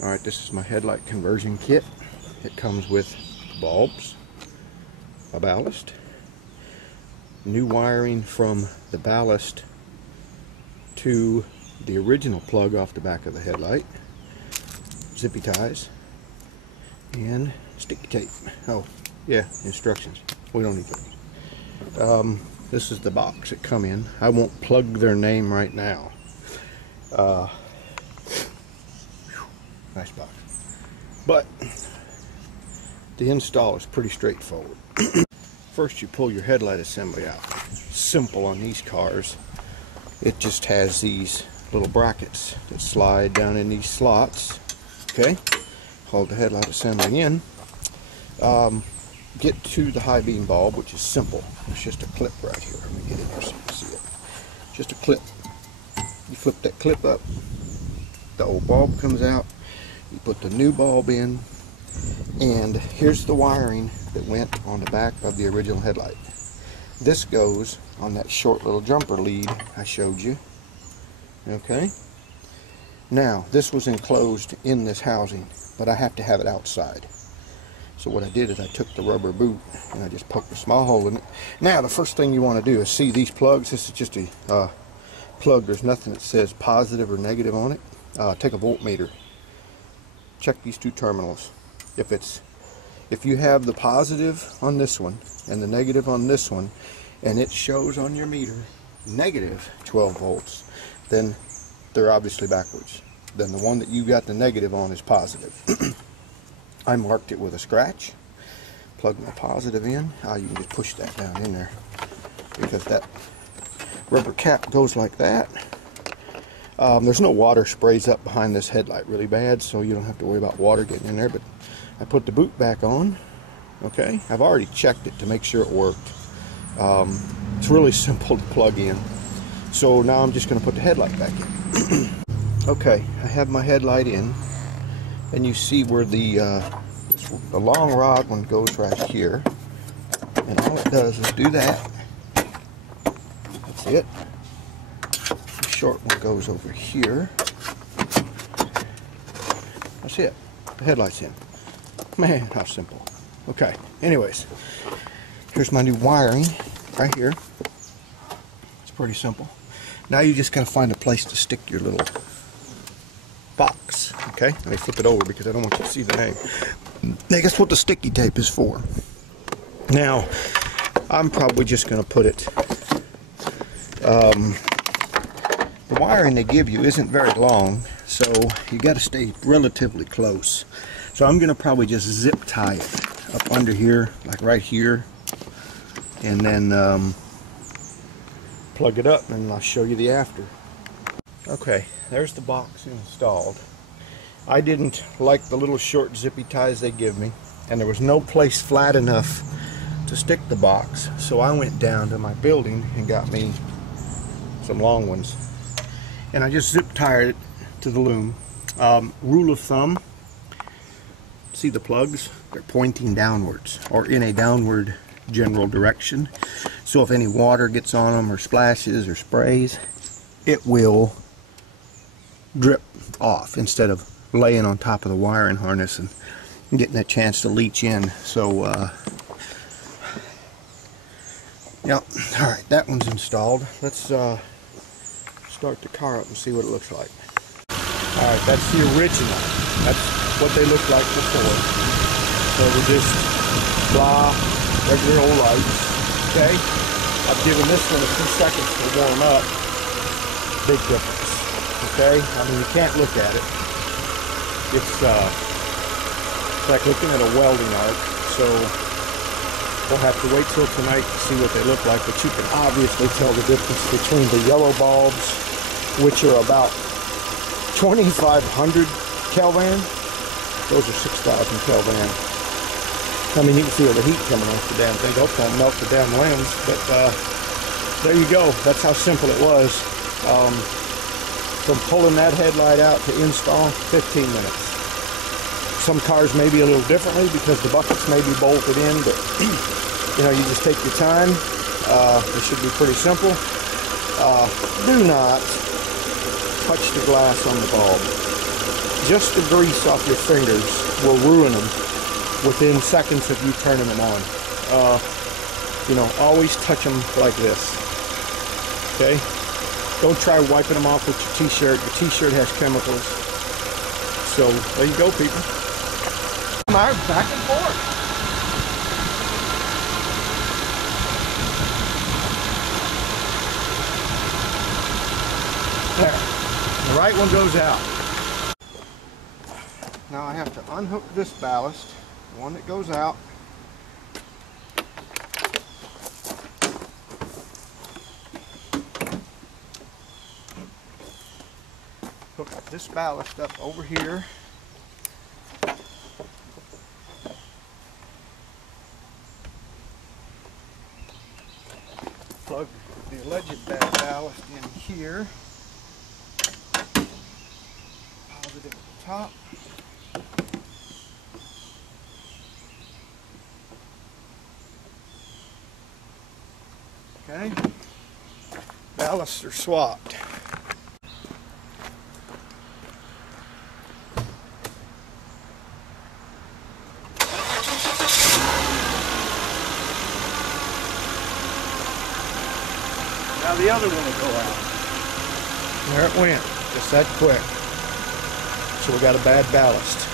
Alright, this is my headlight conversion kit. It comes with bulbs, a ballast, new wiring from the ballast to the original plug off the back of the headlight, zippy ties, and sticky tape. Oh yeah, instructions. We don't need those. This is the box it come in. I won't plug their name right now. Nice box. But the install is pretty straightforward. First you pull your headlight assembly out. Simple on these cars. It just has these little brackets that slide down in these slots. Okay, hold the headlight assembly in. Get to the high beam bulb, which is simple. It's just a clip right here. Let me get in there so you can see it. Just a clip. You flip that clip up, the old bulb comes out, you put the new bulb in, and here's the wiring that went on the back of the original headlight. This goes on that short little jumper lead I showed you. Okay? Now, this was enclosed in this housing, but I have to have it outside. So what I did is I took the rubber boot and I just poked a small hole in it. Now, the first thing you want to do is see these plugs. This is just a plug. There's nothing that says positive or negative on it. Take a voltmeter. Check these two terminals. If you have the positive on this one and the negative on this one, and it shows on your meter negative 12 volts, then they're obviously backwards. Then the one that you got the negative on is positive. I marked it with a scratch. Plug my positive in. You can just push that down in there because that rubber cap goes like that. There's no water sprays up behind this headlight really bad, so you don't have to worry about water getting in there. But I put the boot back on. Okay, I've already checked it to make sure it worked. It's really simple to plug in. So now I'm just going to put the headlight back in. Okay, I have my headlight in, and you see where the long rod one goes right here, and all it does is do that. That's it. The short one goes over here. That's it. The headlight's in. Man, how simple. Okay, anyways, here's my new wiring right here. It's pretty simple. Now you just gotta find a place to stick your little box. Okay, let me flip it over because I don't want you to see the name. Now guess what the sticky tape is for. Now I'm probably just gonna put it, the wiring they give you isn't very long, so you got to stay relatively close. So I'm gonna probably just zip tie it up under here, like right here, and then plug it up, and I'll show you the after. Okay, there's the box installed. I didn't like the little short zippy ties they give me, and there was no place flat enough to stick the box, so I went down to my building and got me some long ones, and I just zip tied it to the loom. Rule of thumb, see the plugs? They're pointing downwards, or in a downward general direction, so if any water gets on them or splashes or sprays, it will drip off instead of laying on top of the wiring harness and getting a chance to leach in. So yeah, alright, that one's installed. Let's start the car up and see what it looks like. Alright, that's the original. That's what they looked like before. So we're just blah, regular old lights. Okay, I've given this one a few seconds to warm up. Big difference. Okay, I mean, you can't look at it. It's like looking at a welding arc. So we'll have to wait till tonight to see what they look like. But you can obviously tell the difference between the yellow bulbs, which are about 2,500 Kelvin. Those are 6,000 Kelvin. I mean, you can feel the heat coming off the damn thing. Hope it won't melt the damn lens, but there you go. That's how simple it was. From pulling that headlight out to install, 15 minutes. Some cars may be a little differently because the buckets may be bolted in, but you know, you just take your time. It should be pretty simple. Do not touch the glass on the bulb. Just the grease off your fingers will ruin them within seconds of you turning them on. You know, always touch them like this. Okay? Don't try wiping them off with your t-shirt. Your t-shirt has chemicals. So there you go, people. Back and forth. There. The right one goes out. Now I have to unhook this ballast, the one that goes out. Hook this ballast up over here. Plug the alleged bad ballast in here. Positive at the top. Okay, ballasts are swapped. Now the other one will go out. There it went, just that quick. So we got a bad ballast.